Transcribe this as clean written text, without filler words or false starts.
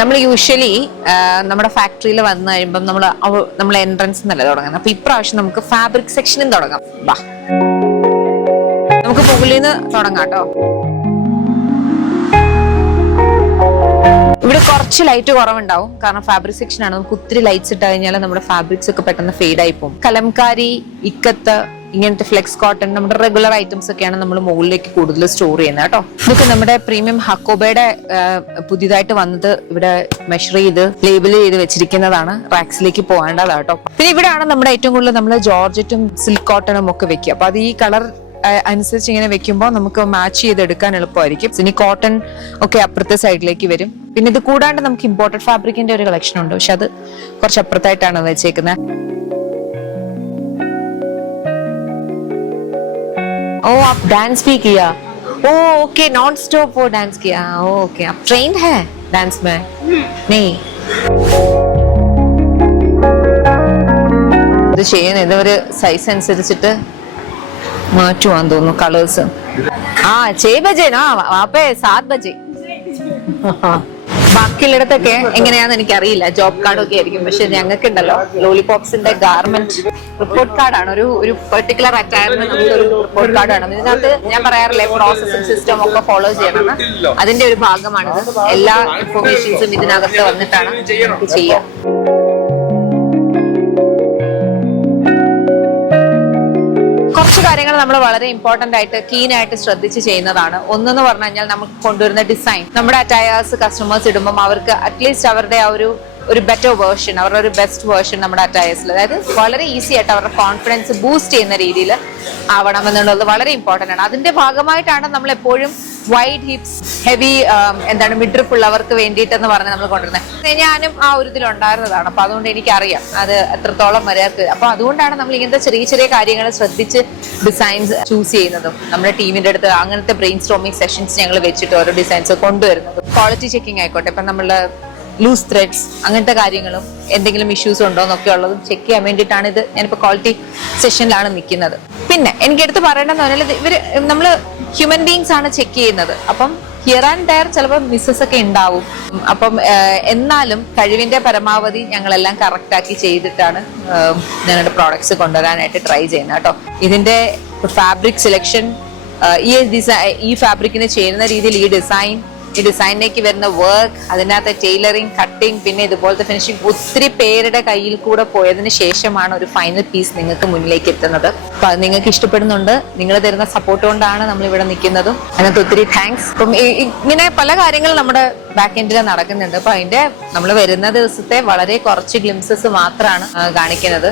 നമ്മൾ യൂഷ്വലി നമ്മുടെ ഫാക്ടറിയിൽ വന്നു കഴിയുമ്പോൾ നമ്മൾ എൻട്രൻസ് എന്നല്ല തുടങ്ങുന്നത്. അപ്പൊ ഇപ്രാവശ്യം നമുക്ക് ഫാബ്രിക് സെക്ഷനും തുടങ്ങാം. വാ, നമുക്ക് മുകളിൽ നിന്ന് തുടങ്ങാം കേട്ടോ. ഇവിടെ കുറച്ച് ലൈറ്റ് കുറവുണ്ടാവും, കാരണം ഫാബ്രിക് സെക്ഷൻ ആണ്. നമുക്ക് ഒത്തിരി ലൈറ്റ്സ് ഇട്ട് കഴിഞ്ഞാൽ നമ്മുടെ ഫാബ്രിക്സ് ഒക്കെ പെട്ടെന്ന് ഫെയ്ഡ് ആയി പോകും. കലംകാരി, ഇക്കത്ത്, ഇങ്ങനത്തെ ഫ്ലെക്സ് കോട്ടൺ, നമ്മുടെ റെഗുലർ ഐറ്റംസ് ഒക്കെയാണ് നമ്മൾ മുകളിലേക്ക് കൂടുതൽ സ്റ്റോർ ചെയ്യുന്നത് കേട്ടോ. ഇതൊക്കെ നമ്മുടെ പ്രീമിയം ഹക്കോബയുടെ പുതിയതായിട്ട് വന്നത് ഇവിടെ മെഷർ ചെയ്ത് ലേബിൾ ചെയ്ത് വെച്ചിരിക്കുന്നതാണ്. റാക്സിലേക്ക് പോകേണ്ടതാണ് കേട്ടോ. പിന്നെ ഇവിടെയാണ് നമ്മുടെ ഏറ്റവും കൂടുതൽ നമ്മൾ ജോർജറ്റും സിൽക്ക് കോട്ടണും ഒക്കെ വെക്കുക. അപ്പൊ അത് ഈ കളർ അനുസരിച്ച് ഇങ്ങനെ വെക്കുമ്പോൾ നമുക്ക് മാച്ച് ചെയ്തെടുക്കാൻ എളുപ്പമായിരിക്കും. ഇനി കോട്ടൺ ഒക്കെ അപ്പുറത്തെ സൈഡിലേക്ക് വരും. പിന്നെ ഇത് കൂടാണ്ട് നമുക്ക് ഇമ്പോർട്ടഡ് ഫാബ്രിക്കിന്റെ ഒരു കളക്ഷൻ ഉണ്ട്, പക്ഷെ അത് കുറച്ച് അപ്പുറത്തായിട്ടാണ് വെച്ചേക്കുന്നത്. ओ आप डांस भी किया? ओ ओके, नॉन स्टॉप वो डांस किया. ओके, आप ट्रेन्ड है डांस में? नहीं. ഇത് ചെയ്യുന്ന ഇതൊരു സൈസ് അനുസരിച്ചിട്ട് മാറ്റുവാന്ന് തോന്നുന്നു കളേഴ്സ്. 6 बजे ना, वहाँ पे 7 बजे. ബാക്കിയുള്ളിടത്തൊക്കെ എങ്ങനെയാന്ന് എനിക്കറിയില്ല, ജോബ് കാർഡൊക്കെ ആയിരിക്കും. പക്ഷെ ഞങ്ങൾക്ക് ഉണ്ടല്ലോ ലോലിപോപ്സിന്റെ ഗാർമെന്റ് റിപ്പോർട്ട് കാർഡാണ്. ഒരു പെർട്ടിക്കുലർ അറ്റയറിന് നമുക്കൊരു റിപ്പോർട്ട് കാർഡ് വേണം. ഇതിനകത്ത് ഞാൻ പറയാറില്ലേ പ്രോസസിംഗ് സിസ്റ്റം ഒക്കെ ഫോളോ ചെയ്യണമെന്ന്, അതിന്റെ ഒരു ഭാഗമാണിത്. എല്ലാ ഇൻഫോർമേഷൻസും ഇതിനകത്ത് വന്നിട്ടാണ് നമുക്ക് ചെയ്യാം. കുറച്ച് കാര്യങ്ങൾ നമ്മൾ വളരെ ഇമ്പോർട്ടന്റ് ആയിട്ട് കീനായിട്ട് ശ്രദ്ധിച്ച് ചെയ്യുന്നതാണ്. ഒന്നെന്ന് പറഞ്ഞു കഴിഞ്ഞാൽ നമുക്ക് കൊണ്ടുവരുന്ന ഡിസൈൻ, നമ്മുടെ അറ്റയേഴ്സ് കസ്റ്റമേഴ്സ് ഇടുമ്പോൾ അവർക്ക് അറ്റ്ലീസ്റ്റ് അവരുടെ ആ ഒരു ബെറ്റർ വേർഷൻ, അവരുടെ ഒരു ബെസ്റ്റ് വേർഷൻ നമ്മുടെ അറ്റയേഴ്സിൽ, അതായത് വളരെ ഈസി ആയിട്ട് അവരുടെ കോൺഫിഡൻസ് ബൂസ്റ്റ് ചെയ്യുന്ന രീതിയിൽ ആവണം എന്നുള്ളത് വളരെ ഇമ്പോർട്ടന്റ് ആണ്. അതിന്റെ ഭാഗമായിട്ടാണ് നമ്മൾ എപ്പോഴും വൈഡ് ഹിപ്സ്, ഹെവി മിഡ്രിപ്പ് ഉള്ളവർക്ക് വേണ്ടിയിട്ടെന്ന് പറഞ്ഞ് നമ്മൾ കൊണ്ടുവരുന്നത്. ഞാനും ആ ഒരു ഇതിലുണ്ടായിരുന്നതാണ്. അപ്പൊ അതുകൊണ്ട് എനിക്കറിയാം അത് എത്രത്തോളം വരെയൊക്കെ. അപ്പൊ അതുകൊണ്ടാണ് നമ്മൾ ഇങ്ങനത്തെ ചെറിയ ചെറിയ കാര്യങ്ങൾ ശ്രദ്ധിച്ച് ഡിസൈൻസ് ചൂസ് ചെയ്യുന്നതും. നമ്മുടെ ടീമിന്റെ അടുത്ത് അങ്ങനത്തെ ബ്രെയിൻ സ്റ്റോമിംഗ് സെഷൻസ് ഞങ്ങൾ വെച്ചിട്ട് ഓരോ ഡിസൈൻസ് കൊണ്ടുവരുന്നതും. ക്വാളിറ്റി ചെക്കിംഗ് ആയിക്കോട്ടെ, ഇപ്പൊ നമ്മള് ലൂസ് ത്രെഡ്സ് അങ്ങനത്തെ കാര്യങ്ങളും എന്തെങ്കിലും ഇഷ്യൂസ് ഉണ്ടോ എന്നൊക്കെ ഉള്ളതും ചെക്ക് ചെയ്യാൻ വേണ്ടിയിട്ടാണ് ഇത്. ഞാനിപ്പോൾ ക്വാളിറ്റി സെഷനിലാണ് നിൽക്കുന്നത്. പിന്നെ എനിക്ക് എടുത്ത് പറയേണ്ടതെന്ന് പറഞ്ഞാൽ ഇവര് നമ്മള് ഹ്യൂമൻ ബീങ്സ് ആണ് ചെക്ക് ചെയ്യുന്നത്. അപ്പം ഹിയർ ആൻഡ് ദയർ ചിലപ്പോൾ മിസ്സസ് ഒക്കെ ഉണ്ടാവും. അപ്പം എന്നാലും കഴിവിന്റെ പരമാവധി ഞങ്ങളെല്ലാം കറക്റ്റ് ആക്കി ചെയ്തിട്ടാണ് ഞങ്ങളുടെ പ്രോഡക്ട്സ് കൊണ്ടുവരാനായിട്ട് ട്രൈ ചെയ്യുന്നത് കേട്ടോ. ഇതിന്റെ ഫാബ്രിക് സെലക്ഷൻ, ഈ ഫാബ്രിക്കിന് ചേരുന്ന രീതിയിൽ ഈ ഡിസൈനിലേക്ക് വരുന്ന വർക്ക്, അതിനകത്ത് ടൈലറിങ്, കട്ടിങ്, പിന്നെ ഇതുപോലത്തെ ഫിനിഷിങ്, ഒത്തിരി പേരുടെ കയ്യിൽ കൂടെ പോയതിന് ശേഷമാണ് ഒരു ഫൈനൽ പീസ് നിങ്ങൾക്ക് മുന്നിലേക്ക് എത്തുന്നത്. അപ്പൊ അത് നിങ്ങൾക്ക് ഇഷ്ടപ്പെടുന്നുണ്ട്. നിങ്ങൾ തരുന്ന സപ്പോർട്ട് കൊണ്ടാണ് നമ്മൾ ഇവിടെ നിൽക്കുന്നതും. അതിനകത്ത് ഒത്തിരി താങ്ക്സ്. അപ്പം ഇങ്ങനെ പല കാര്യങ്ങളും നമ്മുടെ ബാക്ക് എൻഡിൽ നടക്കുന്നുണ്ട്. അപ്പൊ അതിന്റെ നമ്മൾ വരുന്ന ദിവസത്തെ വളരെ കുറച്ച് ഗ്ലിംസസ് മാത്രമാണ് കാണിക്കുന്നത്.